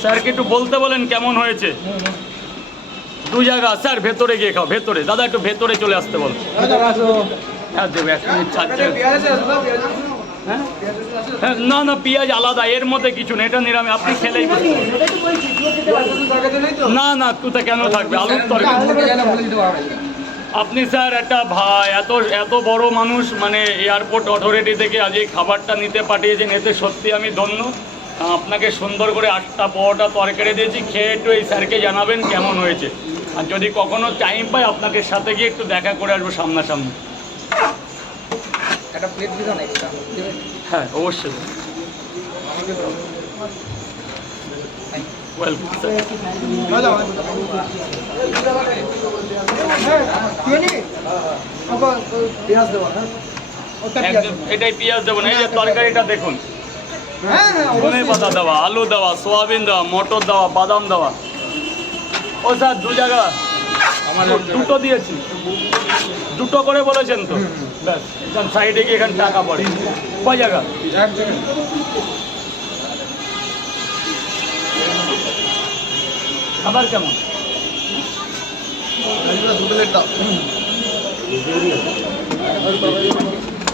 স্যারকে একটু বলতে বলেন কেমন হয়েছে? দু জায়গা, স্যার, ভেতরে গিয়ে খাও, ভেতরে। দাদা, একটু ভেতরে চলে আসতে বল। হ্যাঁ হ্যাঁ? না না, পেঁয়াজ আলাদা, এর মধ্যে কিছু নেই, এটা নিরামে আপনি খেলেই। না না, তুতে কেন থাকবে? আলুর তরকারি। আপনি স্যার একটা ভাই এত এত বড় মানুষ মানে এয়ারপোর্ট অথরিটি থেকে আজ এই খাবারটা নিতে পাঠিয়েছেন এতে সত্যি আমি ধন্য। আপনাকে সুন্দর করে আটটা পরোটা তরকারি দিয়েছি খেয়ে একটু এই স্যারকে জানাবেন কেমন হয়েছে। আর যদি কখনো টাইম পাই আপনাকে সাথে গিয়ে একটু দেখা করে আসব সামনাসামনি। একটা প্লেট দেবেন? হ্যাঁ অবশ্যই। ওয়েলকাম স্যার পেঁয়াজ হ্যাঁ? এটাই পেঁয়াজ দেবো না এই যে তরকারিটা দেখুন। হ্যাঁ, হ্যাঁ, ধনে পাতা দেওয়া আলু দেওয়া সোয়াবিন দেওয়া মটর দেওয়া বাদাম দেওয়া। ও স্যার দু জায়গা। দুটো দিয়েছি। দুটো করে বলেছেন তো? ব্যাস এখান সাইডে গিয়ে এখানে টাকা পড়ে। কয় জায়গা? খাবার কেমন?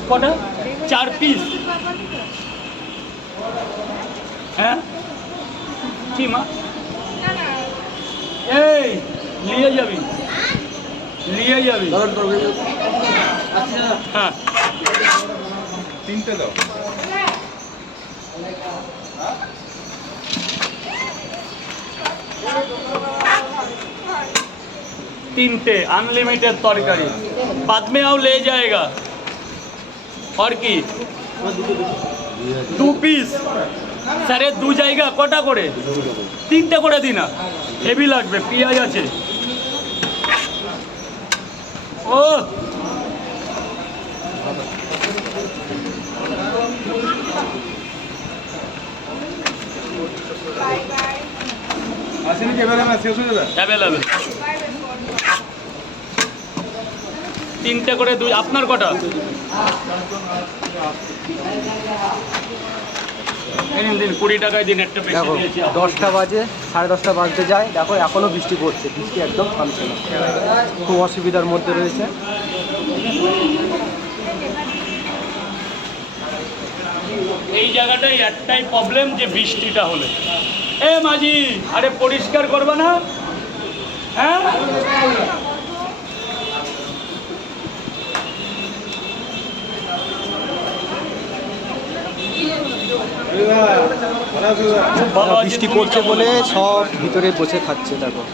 কটা? চার পিস হ্যাঁ? কি মা? এই নিয়ে যাবি। নিয়ে যাবি। হ্যাঁ। তিনটে দাও। तीनटे अनलिमिटेड तरकारी बाद में आओ ले जाएगा और কি দু পিস স্যারে দু জায়গা কটা করে তিনটে করে দিনা হেভি লাগবে পেঁয়াজ আছে ও আসেনি কি এবারে না শেষ হয়ে যাবে অ্যাভেলেবেল তিনটে করে দুই আপনার কটা? দিন কুড়ি টাকায় দিন একটা দেখো দশটা বাজে সাড়ে দশটা বাজতে যায়। দেখো এখনও বৃষ্টি পড়ছে বৃষ্টি একদম থামছে না। খুব অসুবিধার মধ্যে রয়েছে। এই জায়গাটায় একটাই প্রবলেম যে বৃষ্টিটা হলে। এ মাঝি আরে পরিষ্কার করবে না হ্যাঁ খুব ভালো আছে, বৃষ্টি পড়ছে বলে সব ভিতরে বসে খাচ্ছে দেখো।